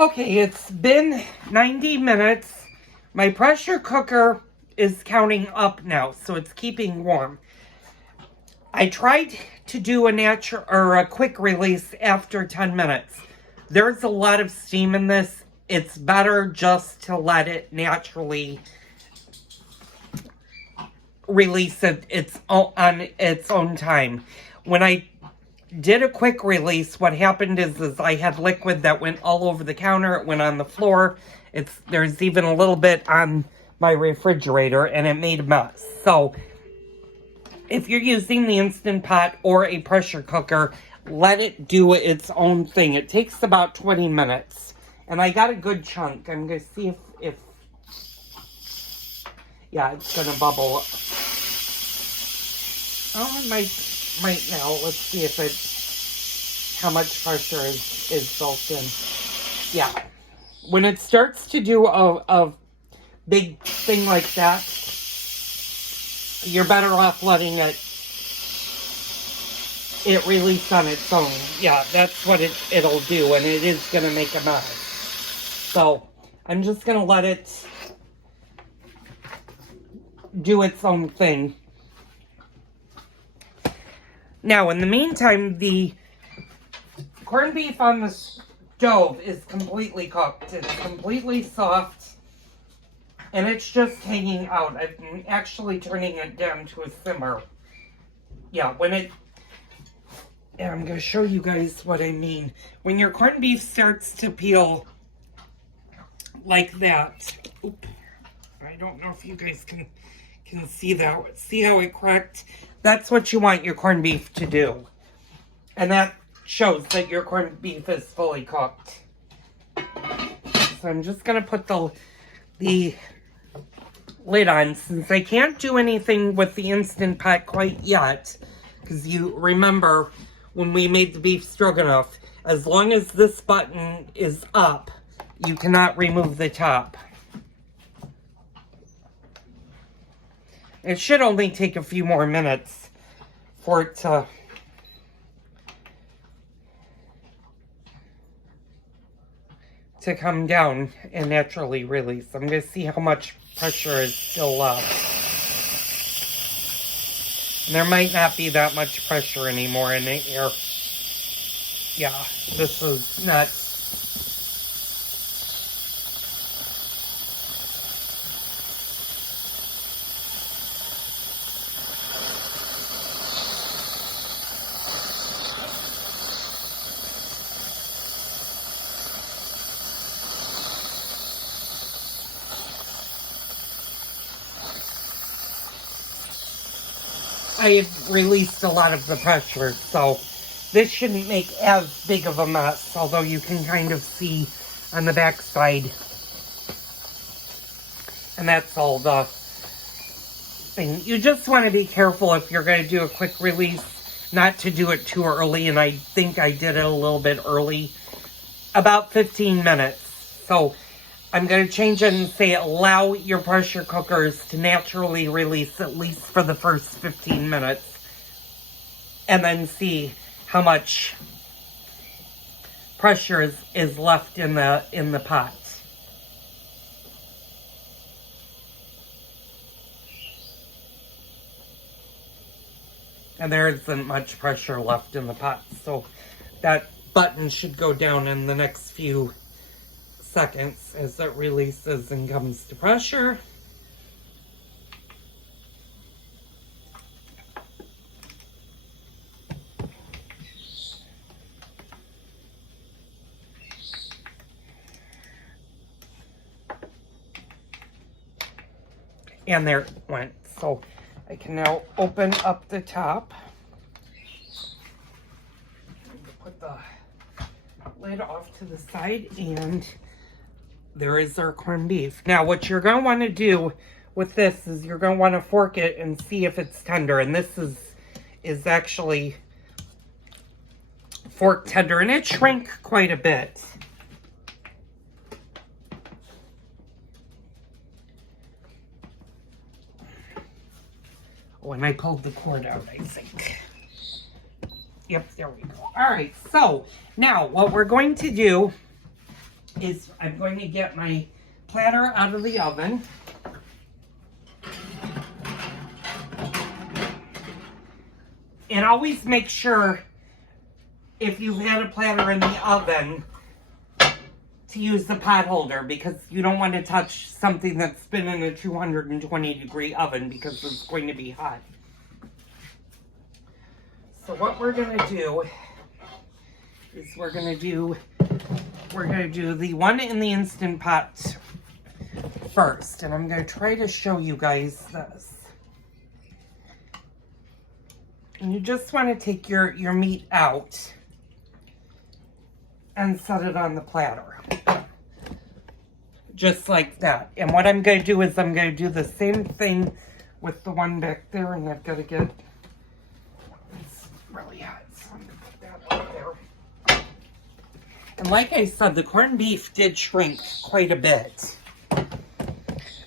Okay, it's been 90 minutes. My pressure cooker is counting up now, so it's keeping warm. I tried to do a quick release after 10 minutes. There's a lot of steam in this. It's better just to let it naturally release on its own time. When I did a quick release, what happened is I had liquid that went all over the counter. It went on the floor. There's even a little bit on my refrigerator, and it made a mess. So if you're using the Instant Pot or a pressure cooker, let it do its own thing. It takes about 20 minutes. And I got a good chunk. I'm going to see if yeah, it's going to bubble up. Oh, it might now. Let's see how much pressure is built in. Yeah. When it starts to do a big thing like that, you're better off letting it release on its own. Yeah, that's what it'll do, and it is going to make a mess. So, I'm just going to let it do its own thing. Now, in the meantime, the corned beef on the stove is completely cooked. It's completely soft, and it's just hanging out. I'm actually turning it down to a simmer. Yeah, I'm going to show you guys what I mean. When your corned beef starts to peel like that, I don't know if you guys can see that. See how it cracked? That's what you want your corned beef to do. And that shows that your corned beef is fully cooked. So I'm just going to put the lid on, since I can't do anything with the Instant Pot quite yet. Because you remember when we made the beef stroganoff, as long as this button is up, you cannot remove the top. It should only take a few more minutes for it to come down and naturally release. I'm going to see how much pressure is still left. And there might not be that much pressure anymore in the air. Yeah, this is nuts. I have released a lot of the pressure, so this shouldn't make as big of a mess, although you can kind of see on the back side. And that's all the thing. You just want to be careful if you're going to do a quick release, not to do it too early, and I think I did it a little bit early. About 15 minutes. So I'm going to change it and say allow your pressure cookers to naturally release at least for the first 15 minutes. And then see how much pressure is left in the pot. And there isn't much pressure left in the pot. So that button should go down in the next few seconds as it releases and comes to pressure. And there it went. So I can now open up the top. Put the lid off to the side, and there is our corned beef. Now, what you're going to want to do with this is you're going to want to fork it and see if it's tender. And this is actually fork tender, and it shrank quite a bit. Oh, and I pulled the cord out, I think. Yep, there we go. All right, so now what we're going to do is I'm going to get my platter out of the oven. And always make sure, if you've had a platter in the oven, to use the pot holder, because you don't want to touch something that's been in a 220-degree oven, because it's going to be hot. So what we're going to do is we're going to do the one in the Instant Pot first. And I'm going to try to show you guys this. And you just want to take your meat out and set it on the platter. Just like that. And what I'm going to do is I'm going to do the same thing with the one back there. And I've got to get... It's really hot, so I'm going to put that up there. And like I said, the corned beef did shrink quite a bit.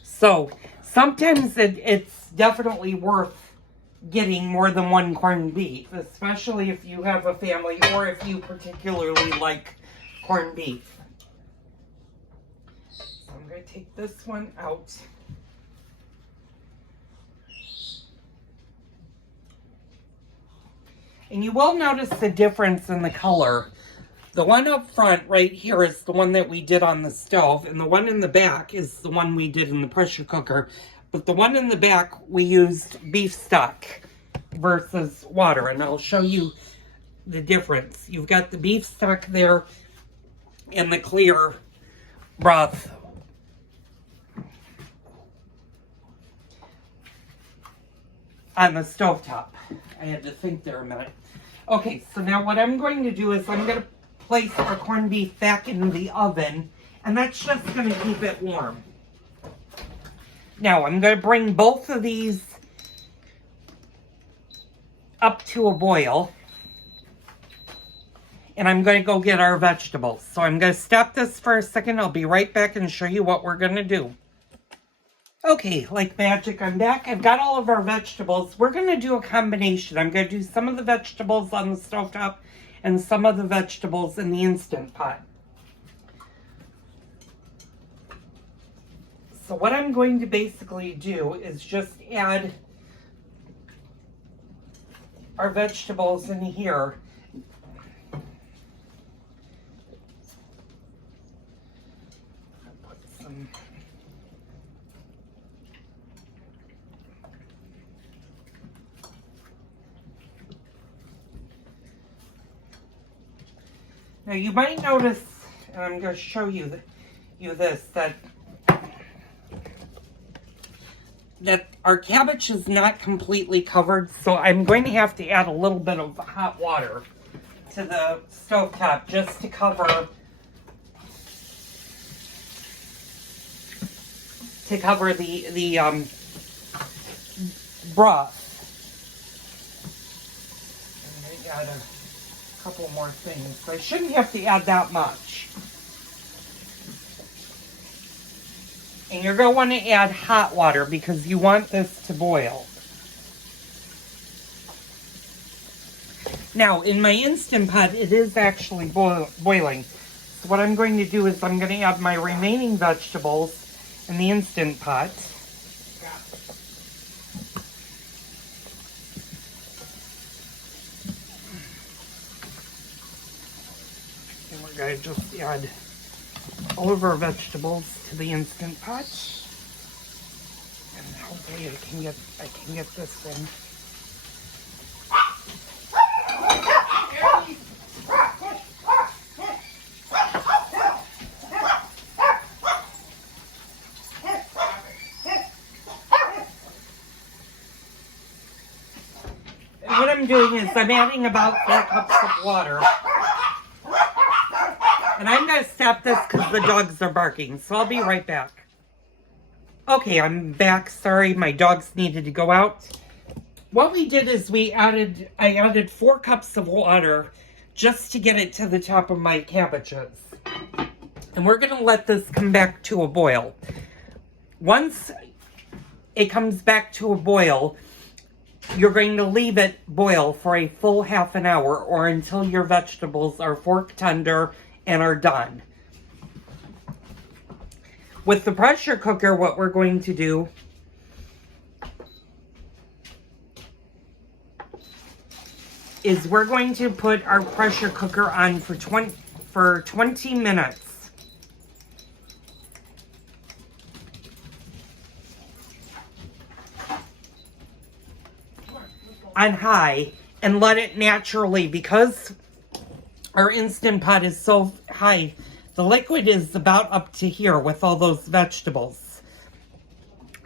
So sometimes it's definitely worth getting more than one corned beef, especially if you have a family or if you particularly like corned beef. So I'm going to take this one out. And you will notice the difference in the color. The one up front right here is the one that we did on the stove, and the one in the back is the one we did in the pressure cooker. But the one in the back, we used beef stock versus water, and I'll show you the difference. You've got the beef stock there and the clear broth. On the stovetop. I had to think there a minute. Okay, so now what I'm going to do is I'm going to place our corned beef back in the oven, and that's just going to keep it warm. Now I'm going to bring both of these up to a boil, and I'm going to go get our vegetables. So I'm going to stop this for a second. I'll be right back and show you what we're going to do. Okay, like magic, I'm back. I've got all of our vegetables. We're going to do a combination. I'm going to do some of the vegetables on the stovetop and some of the vegetables in the Instant Pot. So what I'm going to basically do is just add our vegetables in here. Put some... Now you might notice, and I'm going to show you this, that our cabbage is not completely covered, so I'm going to have to add a little bit of hot water to the stovetop just to cover the broth. And I add a couple more things. So I shouldn't have to add that much. And you're going to want to add hot water because you want this to boil. Now, in my Instant Pot, it is actually boiling. So what I'm going to do is I'm going to add my remaining vegetables in the Instant Pot. And we're going to just add all of our vegetables to the Instant Pot. And hopefully I can get this in. And what I'm doing is I'm adding about 4 cups of water. And I'm going to stop this because the dogs are barking, so I'll be right back. Okay, I'm back. Sorry, my dogs needed to go out. What we did is I added 4 cups of water just to get it to the top of my cabbages. And we're going to let this come back to a boil. Once it comes back to a boil, you're going to leave it boil for a full half an hour or until your vegetables are fork tender and are done. With the pressure cooker, what we're going to do is we're going to put our pressure cooker on for 20 minutes. On high, and let it naturally, because our Instant Pot is so high, the liquid is about up to here with all those vegetables.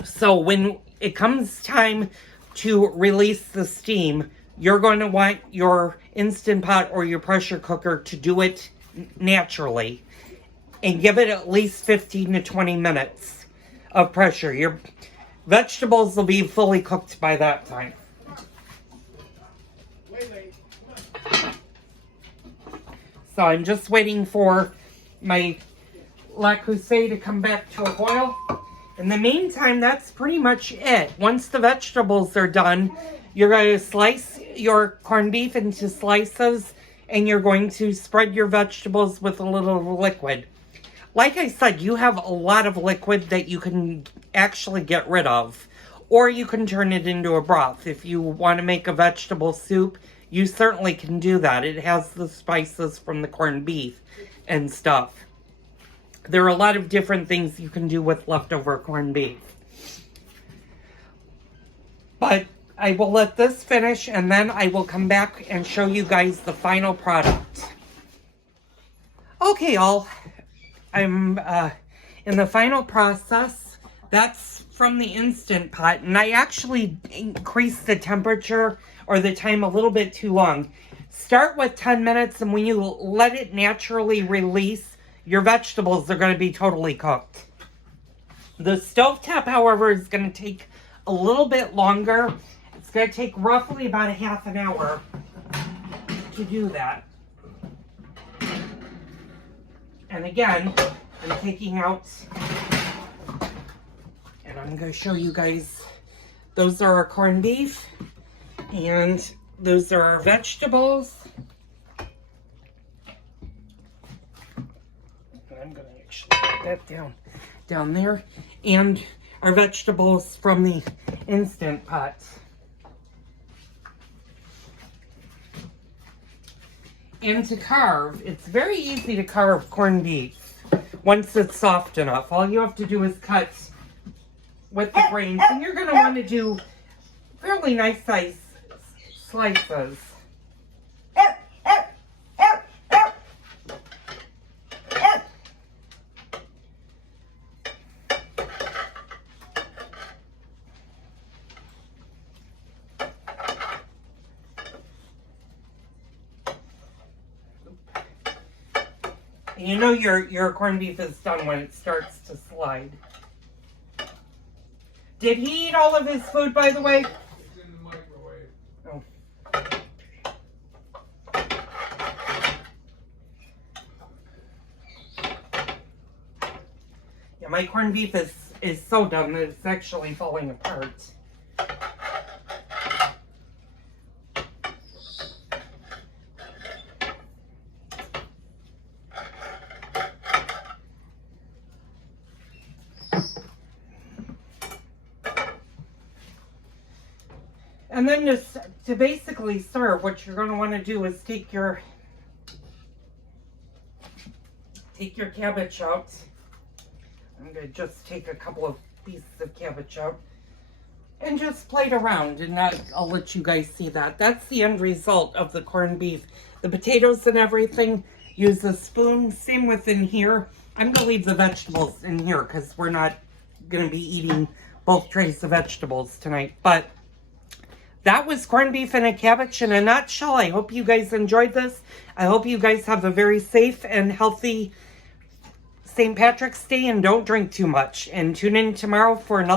So when it comes time to release the steam, you're going to want your Instant Pot or your pressure cooker to do it naturally and give it at least 15 to 20 minutes of pressure. Your vegetables will be fully cooked by that time. So I'm just waiting for my Le Creuset to come back to a boil. In the meantime, that's pretty much it. Once the vegetables are done, you're going to slice your corned beef into slices, and you're going to spread your vegetables with a little liquid. Like I said, you have a lot of liquid that you can actually get rid of, or you can turn it into a broth. If you want to make a vegetable soup, you certainly can do that. It has the spices from the corned beef and stuff. There are a lot of different things you can do with leftover corned beef. But I will let this finish, and then I will come back and show you guys the final product. Okay, y'all. I'm in the final process. That's from the Instant Pot, and I actually increased the temperature or the time a little bit too long. Start with 10 minutes, and when you let it naturally release, your vegetables are going to be totally cooked. The stovetop, however, is going to take a little bit longer. It's going to take roughly about a half an hour to do that. And again, I'm taking out, and I'm going to show you guys, those are our corned beef, and those are our vegetables. I'm going to actually put that down there. And our vegetables from the Instant Pot. And to carve, it's very easy to carve corned beef once it's soft enough. All you have to do is cut with the grains, and you're going to want to do fairly nice size slices. You know your corned beef is done when it starts to slide. Did he eat all of his food, by the way? It's in the microwave. Oh. Yeah, my corned beef is so done that it's actually falling apart. And then just to basically serve, what you're going to want to do is take your cabbage out. I'm going to just take a couple of pieces of cabbage out and just plate around, and I'll let you guys see that. That's the end result of the corned beef. The potatoes and everything, use a spoon. Same within here. I'm going to leave the vegetables in here because we're not going to be eating both trays of vegetables tonight. But that was corned beef and a cabbage in a nutshell. I hope you guys enjoyed this. I hope you guys have a very safe and healthy St. Patrick's Day, and don't drink too much. And tune in tomorrow for another